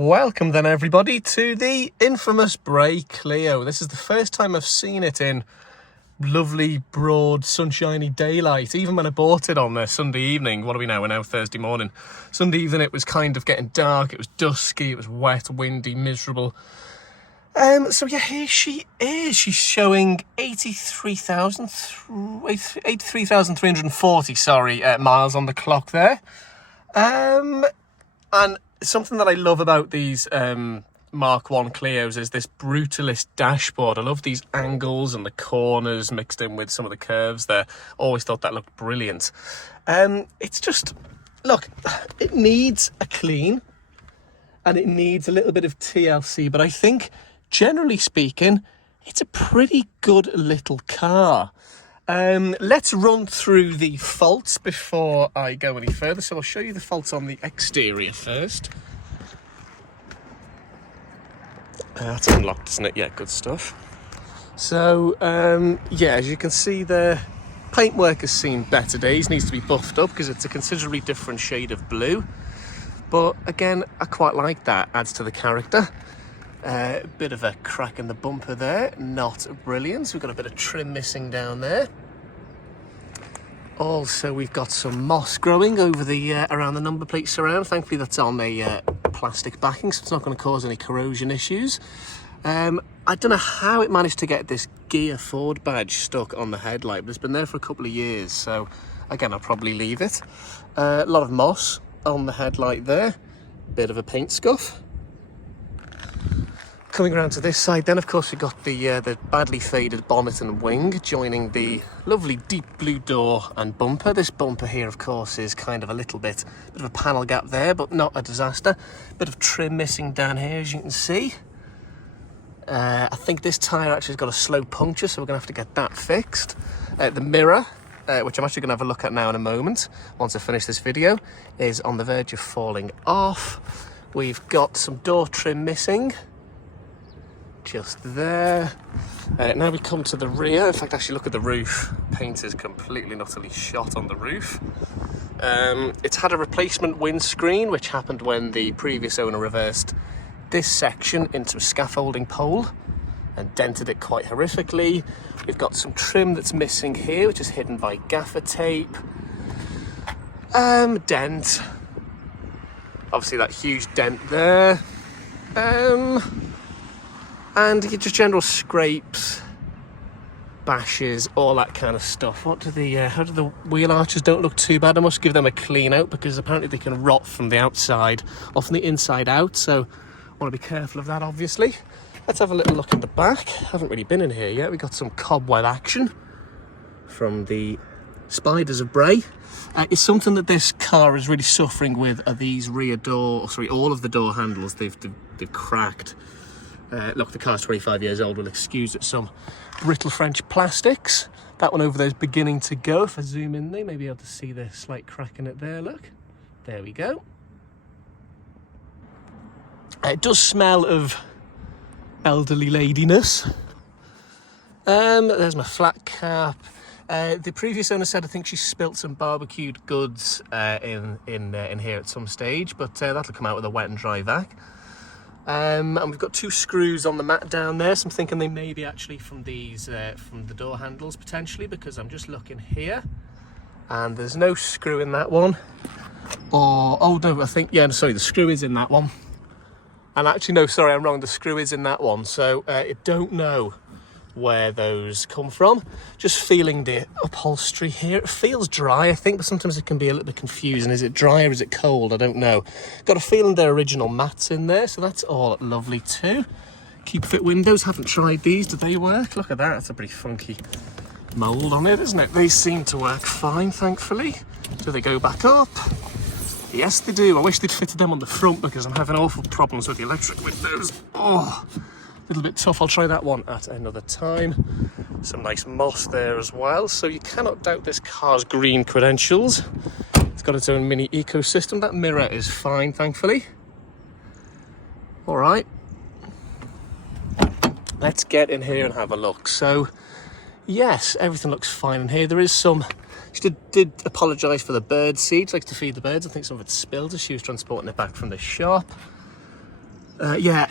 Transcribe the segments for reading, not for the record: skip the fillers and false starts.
Welcome then everybody to the infamous Bray Clio. This is the first time I've seen it in lovely, broad, sunshiny daylight. Even when I bought it on Sunday evening, what are we now? We're now Thursday morning. Sunday evening it was kind of getting dark, it was dusky, it was wet, windy, miserable. So yeah, here she is. She's showing 83,340 miles on the clock there. And something that I love about these Mark 1 Clios is this brutalist dashboard. I love these angles and the corners mixed in with some of the curves there. Always thought that looked brilliant. It's just, look, it needs a clean and it needs a little bit of TLC, but I think, generally speaking, it's a pretty good little car. Let's run through the faults before I go any further. So I'll show you the faults on the exterior first. That's unlocked, isn't it? Yeah, good stuff. So, yeah, as you can see there, paintwork has seen better days. Needs to be buffed up because it's a considerably different shade of blue. But again, I quite like that. Adds to the character. A bit of a crack in the bumper there, not brilliant. So we've got a bit of trim missing down there. Also, we've got some moss growing over the around the number plate surround. Thankfully, that's on a plastic backing, so it's not going to cause any corrosion issues. I don't know how it managed to get this Gear Ford badge stuck on the headlight, but it's been there for a couple of years. So again, I'll probably leave it. A lot of moss on the headlight there. Bit of a paint scuff. Coming around to this side then, of course, we've got the badly faded bonnet and wing joining the lovely deep blue door and bumper. This bumper here, of course, is kind of a little bit of a panel gap there, but not a disaster. Bit of trim missing down here, as you can see. I think this tyre actually has got a slow puncture, so we're going to have to get that fixed. The mirror, which I'm actually going to have a look at now in a moment, once I finish this video, is on the verge of falling off. We've got some door trim missing. Just there. Now we come to the rear. In fact, actually look at the roof. Paint is completely and utterly shot on the roof. It's had a replacement windscreen, which happened when the previous owner reversed this section into a scaffolding pole and dented it quite horrifically. We've got some trim that's missing here, which is hidden by gaffer tape. Dent. Obviously that huge dent there. And just general scrapes, bashes, all that kind of stuff. How do the wheel arches don't look too bad? I must give them a clean out because apparently they can rot from the outside or from the inside out. So I want to be careful of that, obviously. Let's have a little look in the back. Haven't really been in here yet. We've got some cobweb action from the Spiders of Bray. It's something that this car is really suffering with are these rear door, all of the door handles. They've cracked. Look, the car's 25 years old. We'll excuse it. Some brittle French plastics. That one over there is beginning to go. If I zoom in there, you may be able to see the slight crack in it there. Look, there we go. It does smell of elderly ladiness. There's my flat cap. The previous owner said I think she spilt some barbecued goods in here at some stage, but that'll come out with a wet and dry vac. And we've got two screws on the mat down there, so I'm thinking they may be actually from these, from the door handles potentially, because I'm just looking here and there's no screw in that one. Oh no, I think, yeah, sorry, the screw is in that one. And actually, no, sorry, I'm wrong, the screw is in that one. So I don't know where those come from. Just feeling the upholstery here. It feels dry, I think, but sometimes it can be a little bit confusing. Is it dry or is it cold? I don't know. Got a feeling they're original mats in there, so that's all lovely too. Keep fit windows, haven't tried these. Do they work? Look at that, that's a pretty funky mould on it, isn't it? They seem to work fine, thankfully. Do they go back up? Yes, they do. I wish they'd fitted them on the front because I'm having awful problems with the electric windows. Oh, a little bit tough. I'll try that one at another time. Some nice moss there as well. So you cannot doubt this car's green credentials. It's got its own mini ecosystem. That mirror is fine, thankfully. All right. Let's get in here and have a look. So, yes, everything looks fine in here. There is some... She did apologise for the bird seed. She likes to feed the birds. I think some of it spilled as she was transporting it back from the shop. Yeah,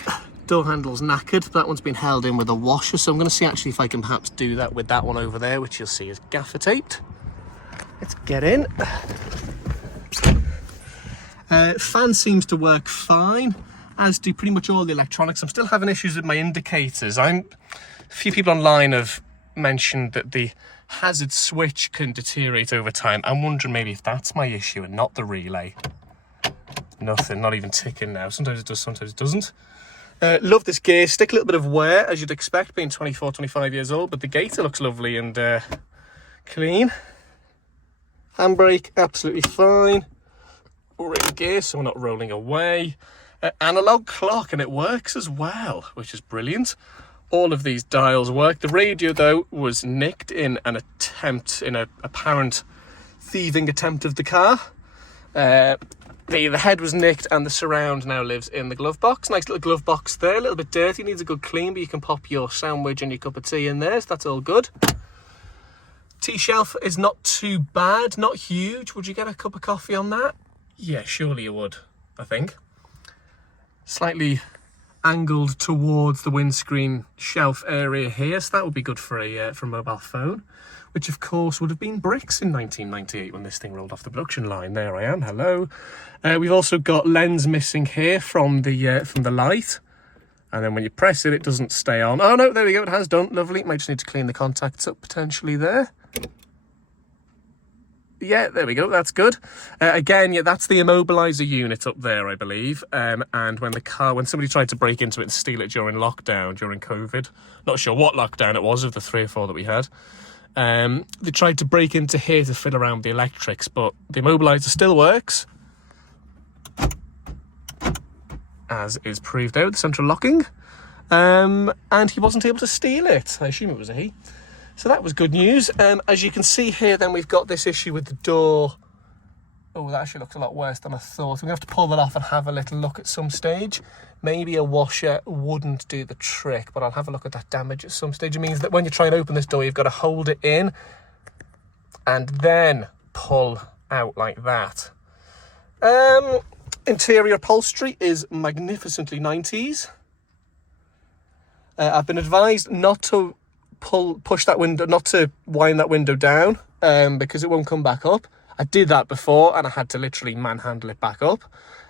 door handle's knackered, but that one's been held in with a washer, so I'm going to see actually if I can perhaps do that with that one over there, which you'll see is gaffer taped. Let's get in. Fan seems to work fine, as do pretty much all the electronics. I'm still having issues with my indicators. A few people online have mentioned that the hazard switch can deteriorate over time. I'm wondering maybe if that's my issue and not the relay. Nothing, not even ticking now. Sometimes it does, sometimes it doesn't. Love this gear stick, a little bit of wear as you'd expect being 24, 25 years old, but the gator looks lovely and clean. Handbrake, absolutely fine. We're in gear, so we're not rolling away. Analog clock, and it works as well, which is brilliant. All of these dials work. The radio, though, was nicked in an apparent thieving attempt of the car. The head was nicked, and the surround now lives in the glove box. Nice little glove box there, a little bit dirty, needs a good clean, but you can pop your sandwich and your cup of tea in there, so that's all good. T-shelf is not too bad, not huge. Would you get a cup of coffee on that? Yeah, surely you would, I think. Slightly angled towards the windscreen shelf area here, so that would be good for a mobile phone, which of course would have been bricks in 1998 when this thing rolled off the production line. There I am, hello. We've also got lens missing here from the light, and then when you press it, it doesn't stay on. Oh no, there we go, it has done, lovely. Might just need to clean the contacts up potentially there. Yeah, there we go, that's good. Again, yeah, that's the immobiliser unit up there, I believe. And when somebody tried to break into it and steal it during lockdown, during COVID, not sure what lockdown it was of the 3 or 4 that we had, they tried to break into here to fiddle around with the electrics, but the immobiliser still works, as is proved out, the central locking. And he wasn't able to steal it. I assume it was a he. So that was good news. As you can see here, then we've got this issue with the door. Oh, that actually looks a lot worse than I thought. We're going to have to pull that off and have a little look at some stage. Maybe a washer wouldn't do the trick, but I'll have a look at that damage at some stage. It means that when you try and open this door, you've got to hold it in and then pull out like that. Interior upholstery is magnificently 90s. I've been advised not to push that window, not to wind that window down, because it won't come back up. I did that before and I had to literally manhandle it back up.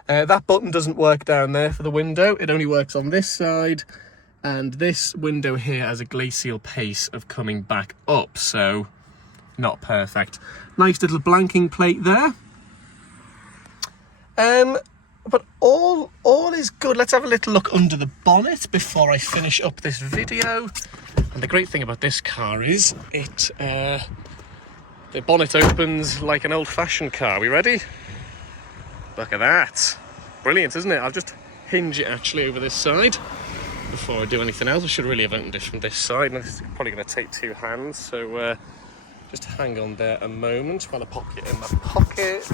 That button doesn't work down there for the window. It only works on this side, and this window here has a glacial pace of coming back up, so not perfect. Nice little blanking plate there. But all is good. Let's have a little look under the bonnet before I finish up this video. And the great thing about this car is the bonnet opens like an old-fashioned car. Are we ready? Look at that. Brilliant, isn't it? I'll just hinge it actually over this side before I do anything else. I should really have opened it from this side. Now, this is probably going to take 2 hands, so just hang on there a moment while I pop it in my pocket.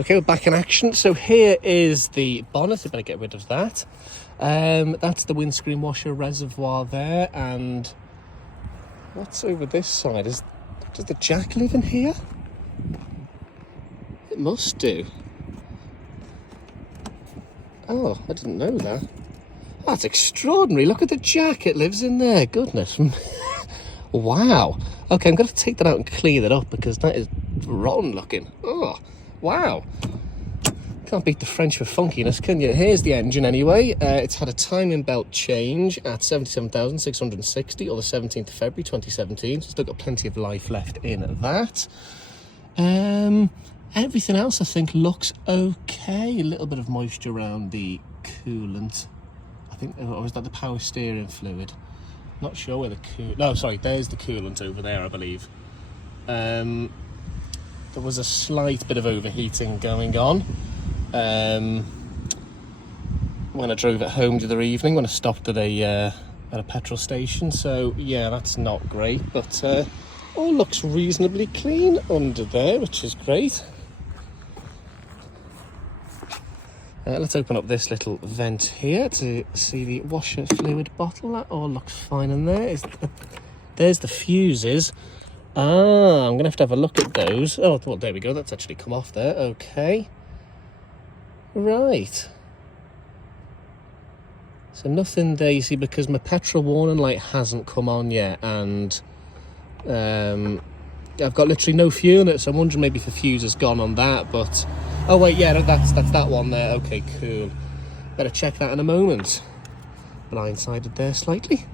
Okay, we're back in action. So here is the bonnet. I better get rid of that. That's the windscreen washer reservoir there, and what's over this side? Does the jack live in here? It must do. Oh, I didn't know that. That's extraordinary. Look at the jack, it lives in there. Goodness. Wow. Okay, I'm going to take that out and clean it up because that is rotten looking. Oh, wow. Can't beat the French for funkiness, can you? Here's the engine anyway. It's had a timing belt change at 77,660 on the 17th of February 2017. So still got plenty of life left in that. Everything else I think looks okay. A little bit of moisture around the coolant. I think, or was that the power steering fluid? Not sure where the coolant... No, sorry, there's the coolant over there, I believe. There was a slight bit of overheating going on when I drove it home the other evening, when I stopped at a petrol station. So yeah, that's not great, but all looks reasonably clean under there, which is great. Let's open up this little vent here to see the washer fluid bottle. That all looks fine in there. There's the fuses. Ah, I'm going to have a look at those. Oh, well, there we go. That's actually come off there. Okay. Right. So nothing there, you see, because my petrol warning light hasn't come on yet, and I've got literally no fuel in it, so I'm wondering maybe if the fuse has gone on that, but... Oh wait, yeah, that's that one there. Okay, cool. Better check that in a moment. Blindsided there slightly.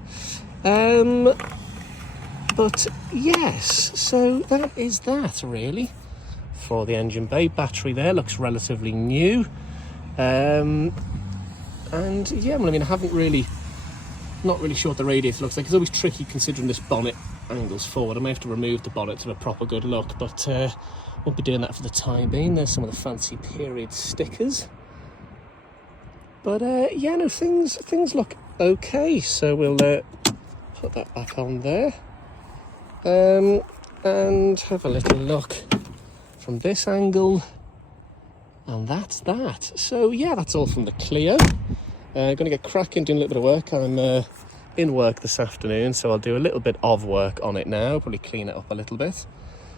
But yes, so that is that really for the engine bay. Battery there looks relatively new. And yeah, well, I mean, I haven't really, not really sure what the radiator looks like. It's always tricky considering this bonnet angles forward. I may have to remove the bonnet to have a proper good look, but won't be doing that for the time being. There's some of the fancy period stickers. But yeah, no, things look okay. So we'll put that back on there. And have a little look from this angle, and that's that. So yeah, that's all from the Clio. Going to get cracking, doing a little bit of work. I'm in work this afternoon, so I'll do a little bit of work on it now, probably clean it up a little bit,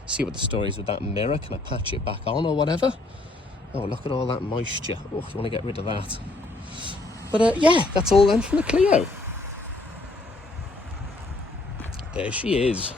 see what the story is with that mirror. Can I patch it back on or whatever? Oh, look at all that moisture. Oh, I want to get rid of that. But yeah, that's all then from the Clio. There she is.